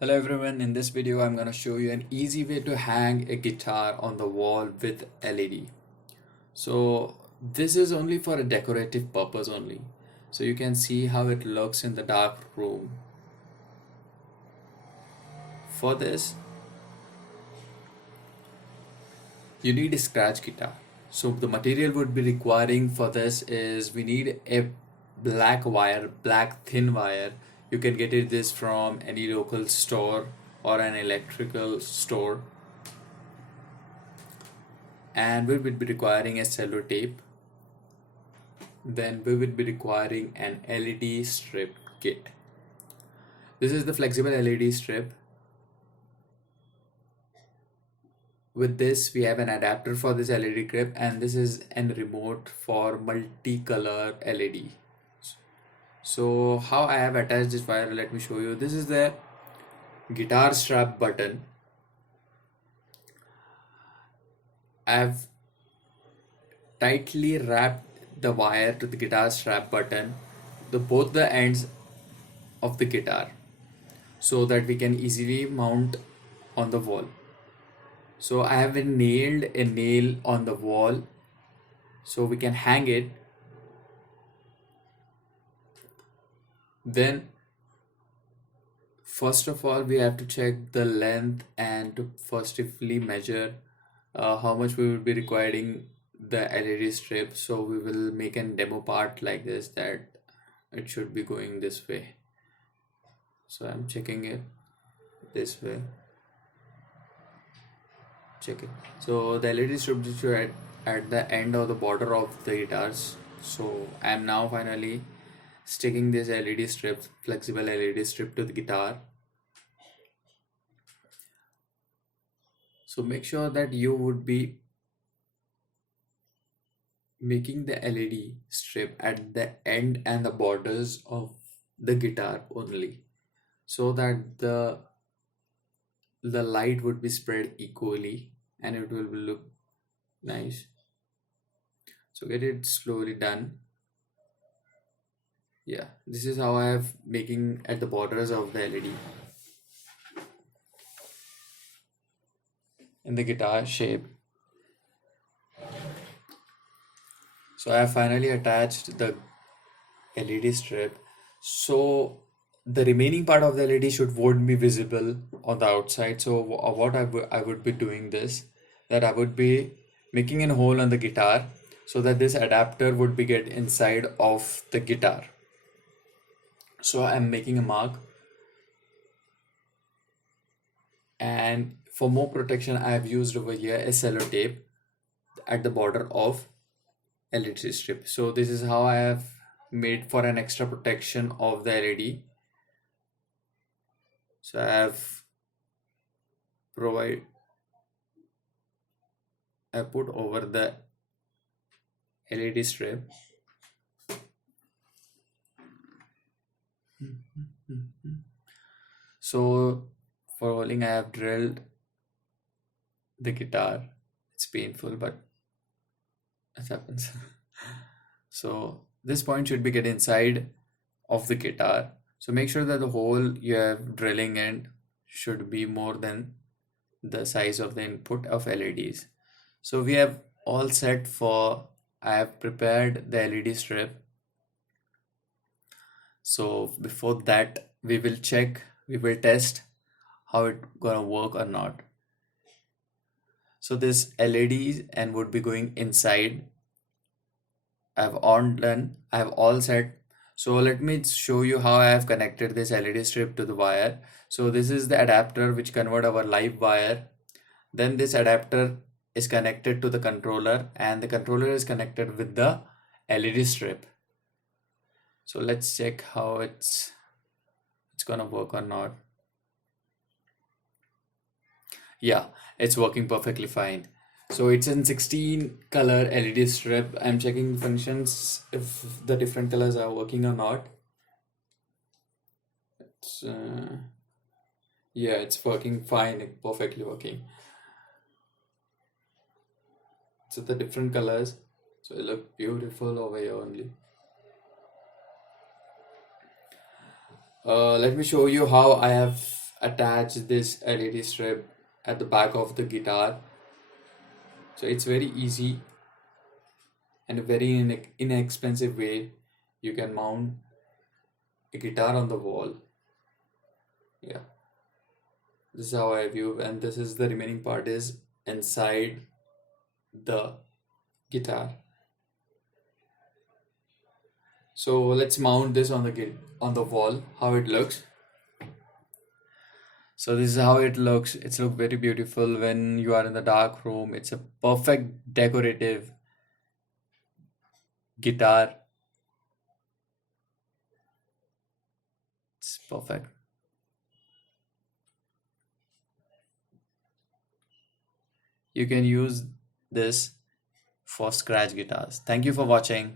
Hello everyone, in this video I'm going to show you an easy way to hang a guitar on the wall with LED. So this is only for a decorative purpose only. So you can see how it looks in the dark room. For this you need a scratch guitar. So the material would be requiring for this is we need a black wire, black thin wire. You can get it this from any local store or an electrical store. And we will be requiring a cello tape. Then we will be requiring an LED strip kit. This is the flexible LED strip. With this we have an adapter for this LED grip, and this is an remote for multicolor LED. So how I have attached this wire, let me show you. This is the guitar strap button. I have tightly wrapped the wire to the guitar strap button, both the ends of the guitar, so that we can easily mount on the wall. So I have nailed a nail on the wall so we can hang it. Then first of all we have to check the length and to firstly measure how much we will be requiring the LED strip. So we will make a demo part like this, that it should be going this way. So I'm checking it this way. Check it. So the LED strip is at the end of the border of the guitars. So I am now finally sticking this LED strip, flexible LED strip, to the guitar. So make sure that you would be making the LED strip at the end and the borders of the guitar only, so that the light would be spread equally and it will look nice. So get it slowly done. Yeah, this is how I have making at the borders of the LED in the guitar shape. So I have finally attached the LED strip. So the remaining part of the LED won't be visible on the outside. So what I would be doing this, that I would be making a hole on the guitar so that this adapter would be get inside of the guitar. So I'm making a mark, and for more protection I have used over here a cello tape at the border of LED strip. So this is how I have made for an extra protection of the LED. So I put over the LED strip. So for holding I have drilled the guitar. It's painful, but it happens. So this point should be get inside of the guitar. So make sure that the hole you have drilling in should be more than the size of the input of LEDs. So we have all set for, I have prepared the LED strip. So before that we will test how it gonna work or not. So this LEDs and would be going inside. I have all set. So let me show you how I have connected this LED strip to the wire. So this is the adapter which convert our live wire. Then this adapter is connected to the controller, and the controller is connected with the LED strip. So let's check how it's gonna work or not. Yeah, it's working perfectly fine. So it's in 16 color LED strip. I'm checking functions if the different colors are working or not. Yeah, it's working fine, perfectly working. So the different colors, so it look beautiful over here only. Let me show you how I have attach this LED strip at the back of the guitar. So it's very easy and a very inexpensive way you can mount a guitar on the wall. Yeah, this is how I view, and this is the remaining part is inside the guitar. So let's mount this on the on the wall. How it looks. So this is how it looks. It's look very beautiful when you are in the dark room. It's a perfect decorative guitar. It's perfect. You can use this for scratch guitars. Thank you for watching.